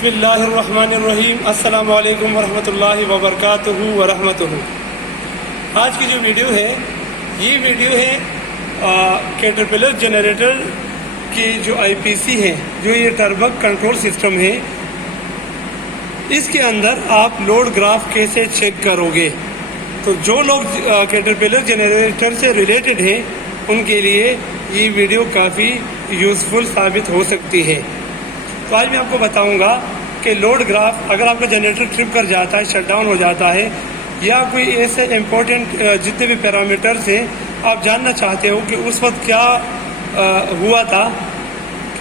बिस्मिल्लाहिर्रहमानिर्रहीम अस्सलामु अलैकुम वरहमतुल्लाहि वबरकातुहू वरहमतुहू। आज की जो वीडियो है कैटरपिलर जनरेटर की जो आईपीसी है, जो ये टर्बक कंट्रोल सिस्टम है, इसके अंदर आप लोड ग्राफ कैसे चेक करोगे। तो जो लोग कैटरपिलर जनरेटर से रिलेटेड हैं उनके लिए ये वीडियो काफ़ी यूज़फुल साबित हो सकती है। तो आज मैं आपको बताऊंगा कि लोड ग्राफ अगर आपका जनरेटर ट्रिप कर जाता है, शटडाउन हो जाता है, या कोई ऐसे इम्पोर्टेंट जितने भी पैरामीटर्स हैं आप जानना चाहते हो कि उस वक्त क्या हुआ था,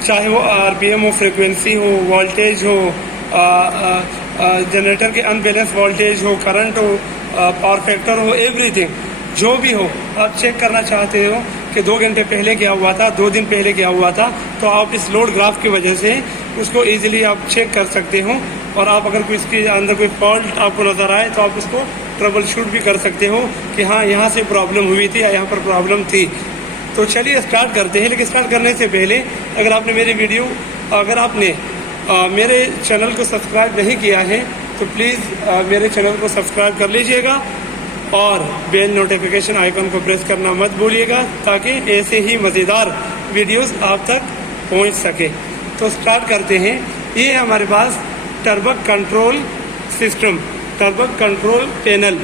चाहे वो आरपीएम हो, फ्रिक्वेंसी हो, वोल्टेज हो, जनरेटर के अनबैलेंस वोल्टेज हो, करंट हो, पावर फैक्टर हो, एवरीथिंग जो भी हो, आप चेक करना चाहते हो कि 2 घंटे पहले क्या हुआ था, 2 दिन पहले क्या हुआ था, तो आप इस लोड ग्राफ की वजह से उसको इजीली आप चेक कर सकते हो। और आप अगर कोई इसके अंदर कोई फॉल्ट आपको नज़र आए तो आप उसको ट्रबल शूट भी कर सकते हो कि हाँ यहाँ से प्रॉब्लम हुई थी या यहाँ पर प्रॉब्लम थी। तो चलिए स्टार्ट करते हैं। लेकिन स्टार्ट करने से पहले अगर आपने मेरे चैनल को सब्सक्राइब नहीं किया है तो प्लीज़ मेरे चैनल को सब्सक्राइब कर लीजिएगा और बेल नोटिफिकेशन आइकन को प्रेस करना मत भूलिएगा ताकि ऐसे ही मज़ेदार वीडियोस आप तक पहुंच सके। तो स्टार्ट करते हैं। ये है हमारे पास टर्बक कंट्रोल सिस्टम, टर्बक कंट्रोल पैनल।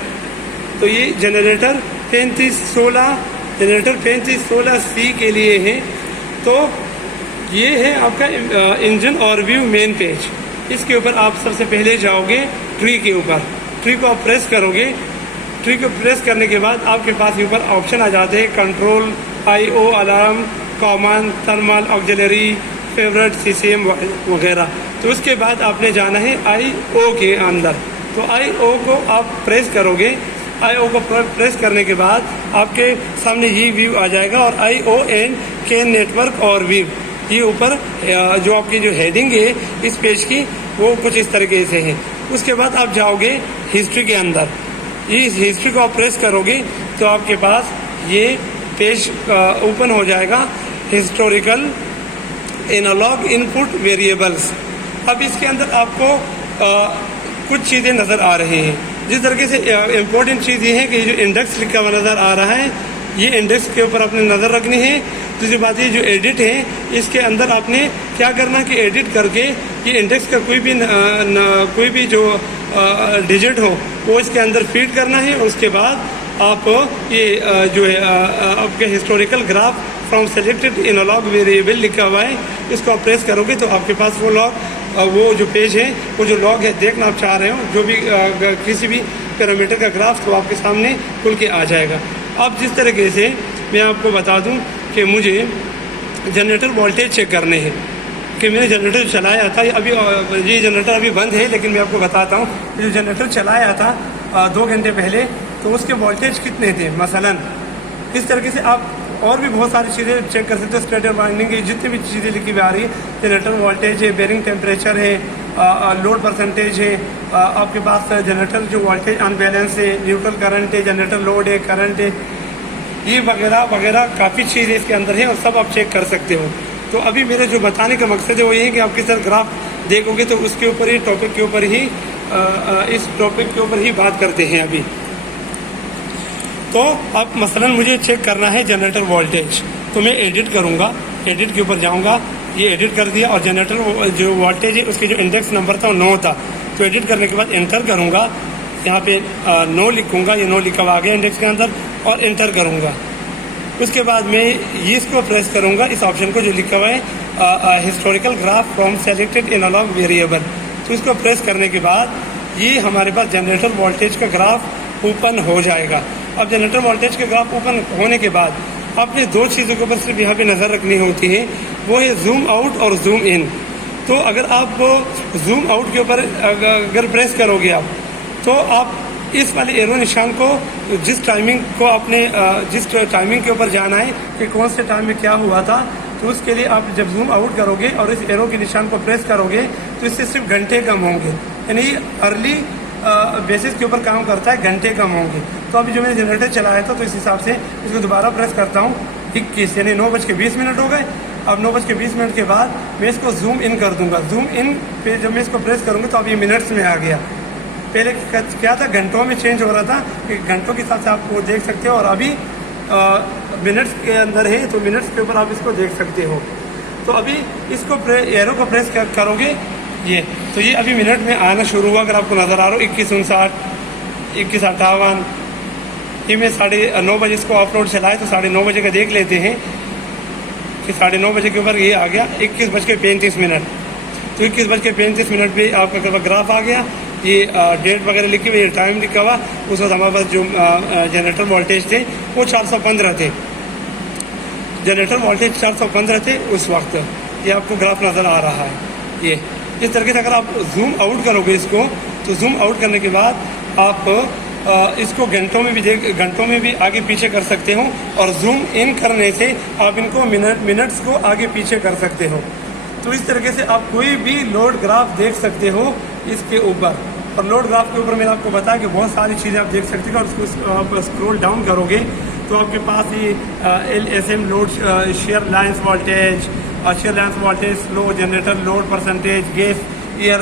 तो ये जनरेटर 3516C के लिए है। तो ये है आपका इंजन और व्यू मेन पेज। इसके ऊपर आप सबसे पहले जाओगे ट्री के ऊपर, ट्री को आप प्रेस करोगे। ट्री को प्रेस करने के बाद आपके पास ऊपर ऑप्शन आ जाते हैं control, IO, alarm, common, thermal, auxiliary, favourite, CCM वगैरह। तो उसके बाद आपने जाना है IO के अंदर। तो IO को आप प्रेस करोगे। IO को प्रेस करने के बाद आपके सामने ये व्यू आ जाएगा और IO एंड के नेटवर्क और व्यू, ये ऊपर जो आपकी जो हेडिंग है इस पेज की वो कुछ इस तरीके से है। उसके बाद आप जाओगे हिस्ट्री के अंदर। इस हिस्ट्री को आप प्रेस करोगे तो आपके पास ये पेज ओपन हो जाएगा, हिस्टोरिकल एनालॉग इनपुट वेरिएबल्स। अब इसके अंदर आपको कुछ चीज़ें नज़र आ रही हैं। जिस तरीके से इम्पोर्टेंट चीज़ ये है कि जो इंडेक्स लिखा हुआ नज़र आ रहा है, ये इंडेक्स के ऊपर आपने नज़र रखनी है। दूसरी बात ये जो एडिट है, इसके अंदर आपने क्या करना कि एडिट करके ये इंडेक्स का कोई भी जो डिजिट हो वो इसके अंदर फीड करना है। और उसके बाद आप ये जो है आपके historical graph from selected analogue variable लिखा हुआ है, इसको आप प्रेस करोगे तो आपके पास वो जो पेज है, वो जो लॉग है देखना आप चाह रहे हो, जो भी किसी भी पैरामीटर का ग्राफ, तो आपके सामने खुल के आ जाएगा। अब जिस तरीके से मैं आपको बता दूं कि मुझे जनरेटर वोल्टेज चेक करने हैं कि मैंने जनरेटर चलाया था, ये जनरेटर अभी बंद है, लेकिन मैं आपको बताता हूँ जो जनरेटर चलाया था 2 घंटे पहले, तो उसके वोल्टेज कितने थे मसलन। इस तरीके से आप और भी बहुत सारी चीज़ें चेक कर सकते हो। स्टेटर वाइंडिंग की जितनी भी चीज़ें लिखी हुई आ रही है, जनरेटर वोल्टेज है, बेरिंग टेम्परेचर है, लोड परसेंटेज है, आपके पास जनरेटर जो वोल्टेज अनबैलेंस है, न्यूट्रल करंट है, जनरेटर लोड है, करंट है, ये वगैरह वगैरह काफ़ी चीज़ें इसके अंदर है और सब आप चेक कर सकते हो। तो अभी मेरे जो बताने का मकसद है वो ये है कि आप किस तरह ग्राफ देखोगे तो उसके ऊपर ही टॉपिक के ऊपर ही इस टॉपिक के ऊपर ही बात करते हैं अभी। तो अब मसलन मुझे चेक करना है जनरेटर वोल्टेज, तो मैं एडिट करूँगा, एडिट के ऊपर जाऊँगा, ये एडिट कर दिया और जनरेटर जो वोल्टेज है उसके जो इंडेक्स नंबर था वो 9 था। तो एडिट करने के बाद एंटर करूँगा, यहाँ पे 9 लिखूँगा, ये 9 लिखा आ गया इंडेक्स के अंदर, और एंटर करूँगा। उसके बाद मैं ये इसको प्रेस करूँगा, इस ऑप्शन को जो लिखा हुआ है historical graph from selected analogue variable. तो इसको प्रेस करने के बाद ये हमारे पास जनरेटर वोल्टेज का ग्राफ ओपन हो जाएगा। अब जनरेटर वोल्टेज का ग्राफ ओपन होने के बाद आपने 2 चीज़ों के ऊपर सिर्फ यहाँ पे नज़र रखनी होती है, वो है जूम आउट और जूम इन। तो अगर आप जूम आउट के ऊपर अगर प्रेस करोगे आप, तो आप इस वाले एरो निशान को जिस टाइमिंग के ऊपर जाना है कि कौन से टाइम में क्या हुआ था, तो उसके लिए आप जब जूम आउट करोगे और इस एरो के निशान को प्रेस करोगे तो इससे सिर्फ घंटे कम होंगे, यानी अर्ली बेसिस के ऊपर काम करता है, घंटे कम होंगे। तो अभी जो मैंने जनरेटर चलाया था तो इस हिसाब से इसको दोबारा प्रेस करता हूँ, 21 यानी 9:20 हो गए। अब 9:20 के बाद मैं इसको जूम इन कर दूंगा। जूम इन पे जब मैं इसको प्रेस करूँगा तो अब ये मिनट्स में आ गया। पहले क्या था, घंटों में चेंज हो रहा था कि घंटों के हिसाब से आप वो देख सकते हो, और अभी मिनट्स के अंदर है तो मिनट्स के ऊपर आप इसको देख सकते हो। तो अभी इसको एरो को प्रेस करोगे ये, तो ये अभी मिनट में आना शुरू हुआ। अगर आपको नज़र आ रहा हो 21:59, 21:58, ये मैं 9:30 बजे इसको अपलोड चलाए तो 9:30 बजे का देख लेते हैं कि 9:30 बजे के ऊपर ये आ गया 21:35। तो 21:35 पे आपका ग्राफ आ गया। ये डेट वगैरह लिखी हुई, टाइम लिखा हुआ। उस वक्त हमारे पास जो जनरेटर वोल्टेज थे वो 415 थे। जनरेटर वोल्टेज 415 थे उस वक्त। ये आपको ग्राफ नज़र आ रहा है। ये इस तरीके से अगर आप जूम आउट करोगे इसको, तो जूम आउट करने के बाद आप इसको घंटों में भी आगे पीछे कर सकते हो, और जूम इन करने से आप इनको मिनट्स को आगे पीछे कर सकते हो। तो इस तरीके से आप कोई भी लोड ग्राफ देख सकते हो इसके ऊपर। और लोड ग्राफ के ऊपर मैंने आपको बताया कि बहुत सारी चीज़ें आप देख सकते हो, और उसको आप स्क्रॉल डाउन करोगे तो आपके पास ये LSM load, share lines voltage, slow generator load percentage, gas year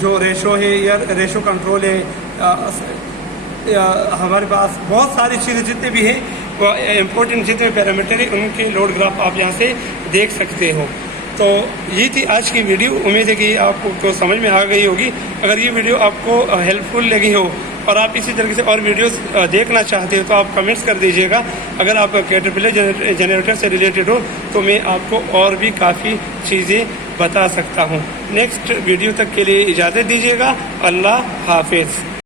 जो रेशो है, ईयर रेशो कंट्रोल है, हमारे पास बहुत सारी चीज़ें जितने भी हैं इम्पोर्टेंट जितने पैरामीटर है उनके लोड ग्राफ आप यहाँ से देख सकते हो। तो ये थी आज की वीडियो। उम्मीद है कि आपको समझ में आ गई होगी। अगर ये वीडियो आपको हेल्पफुल लगी हो और आप इसी तरीके से और वीडियोस देखना चाहते हो तो आप कमेंट्स कर दीजिएगा। अगर आप कैटरपिलर जनरेटर से रिलेटेड हो तो मैं आपको और भी काफ़ी चीज़ें बता सकता हूँ। नेक्स्ट वीडियो तक के लिए इजाज़त दीजिएगा। अल्लाह हाफिज़।